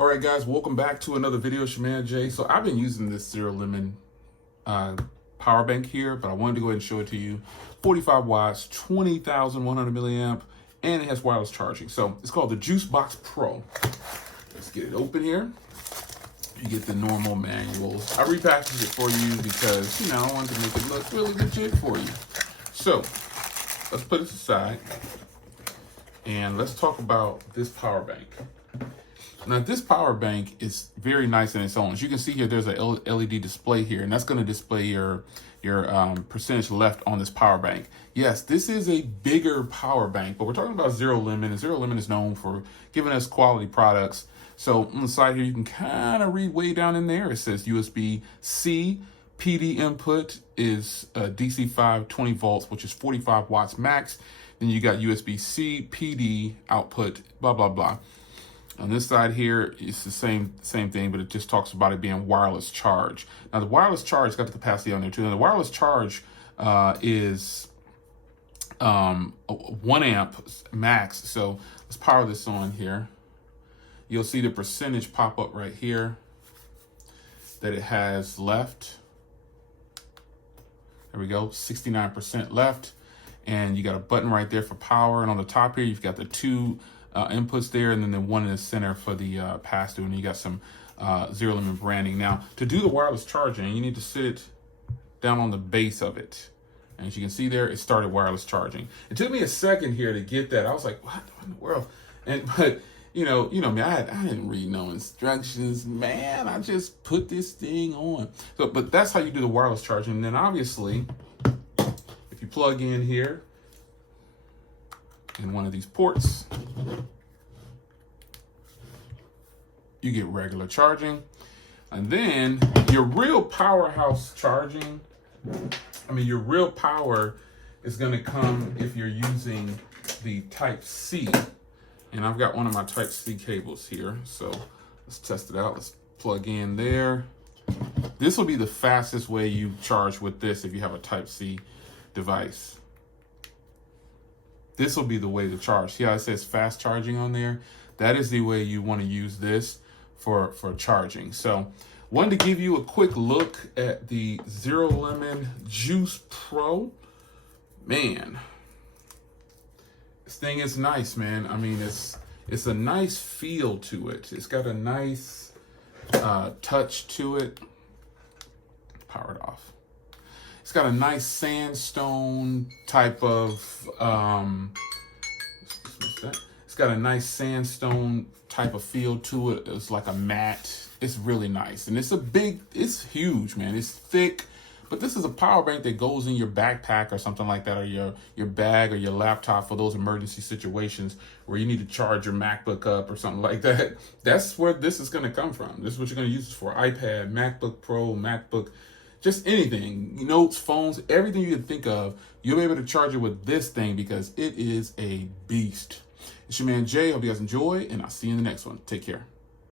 All right, guys, welcome back to another video. It's your man Jay. So I've been using this Zerolemon power bank here, but I wanted to go ahead and show it to you. 45 watts, 20,100 milliamp, and it has wireless charging. So it's called the JuiceBox Pro. Let's get it open here. You get the normal manuals. I repackaged it for you because, you know, I wanted to make it look really legit for you. So let's put it aside and let's talk about this power bank. Now, this power bank is very nice in its own. As you can see here, there's a LED display here, and that's going to display your percentage left on this power bank. Yes, this is a bigger power bank, but we're talking about Zerolemon, and Zerolemon is known for giving us quality products. So on the side here, you can kind of read way down in there. It says USB-C. PD input is DC 5 20 volts, which is 45 watts max. Then you got USB-C, PD output, blah, blah, blah. On this side here, it's the same thing, but it just talks about it being wireless charge. Now, the wireless charge got the capacity on there too. Now, the wireless charge is 1 amp max. So let's power this on here. You'll see the percentage pop up right here that it has left. There we go, 69% left. And you got a button right there for power. And on the top here, you've got the two inputs there, and then the one in the center for the pass-through, and you got some Zerolemon branding. Now, to do the wireless charging, you need to sit down on the base of it. And as you can see there, it started wireless charging. It took me a second here to get that. I was like, what in the world? But you know me, I didn't read no instructions, man. I just put this thing on. So, but that's how you do the wireless charging. And then obviously, if you plug in here in one of these ports, you get regular charging. And then your real powerhouse charging, your real power is going to come if you're using the Type C. And I've got one of my Type C cables here. So let's test it out. Let's plug in there. This will be the fastest way you charge with this if you have a Type C device. This will be the way to charge. See how it says fast charging on there? That is the way you want to use this for charging. So wanted to give you a quick look at the Zerolemon Juice Pro. Man, this thing is nice, man. I mean, it's a nice feel to it. It's got a nice touch to it. Power it off. It's got a nice sandstone type of, it's got a nice sandstone type of feel to it. It's like a matte. It's really nice. And it's huge, man. It's thick, but this is a power bank that goes in your backpack or something like that, or your bag or your laptop for those emergency situations where you need to charge your MacBook up or something like that. That's where this is going to come from. This is what you're going to use this for. iPad, MacBook Pro, MacBook, just anything, notes, phones, everything you can think of, you'll be able to charge it with this thing because it is a beast. It's your man Jay. Hope you guys enjoy, and I'll see you in the next one. Take care.